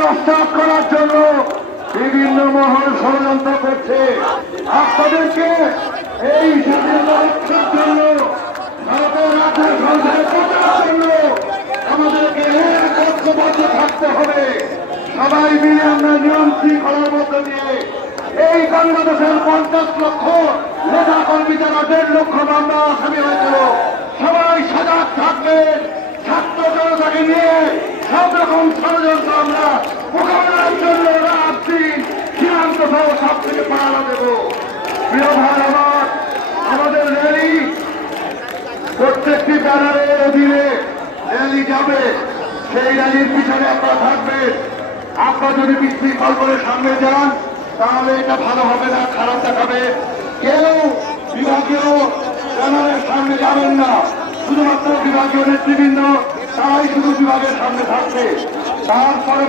নস্যাৎ করার জন্য বিভিন্ন মহল ষড়যন্ত্র করছে। আপনাদেরকে এই স্বাধীনতা রক্ষার জন্য, ভারতের রাজ্যের সংসদে প্রচার জন্য আমাদেরকে ঐক্যবদ্ধ থাকতে হবে। সবাই মিলে আমরা নিয়ম শৃঙ্খলার মধ্য দিয়ে এই বাংলাদেশের 50 লক্ষ নেতা কর্মী যারা 1.5 লক্ষ মামলা আসামি হয়েছিল, সবাই সজাগ থাকবেন। ছাত্র জনতাকে নিয়ে সব রকম ষড়যন্ত্র আমরা মোকাবেলার জন্য রাত দিন সীমান্ত সহ সব থেকে পাহারা দেব। প্রিয় ভাই আমার, আমাদের র্যালি প্রত্যেকটি ব্যানারের অধীনে র্যালি যাবে। সেই র্যালির পিছনে আপনারা থাকবেন। আপনারা যদি বিশৃঙ্খল করে সামনে যান তাহলে এটা ভালো হবে না, খারাপ দেখাবে। কেউ বিভাগীয় ব্যানারের সামনে যাবেন না। শুধুমাত্র বিভাগীয় নেতৃবৃন্দ তারাই শুধু বিভাগের সামনে থাকবে। তারপরে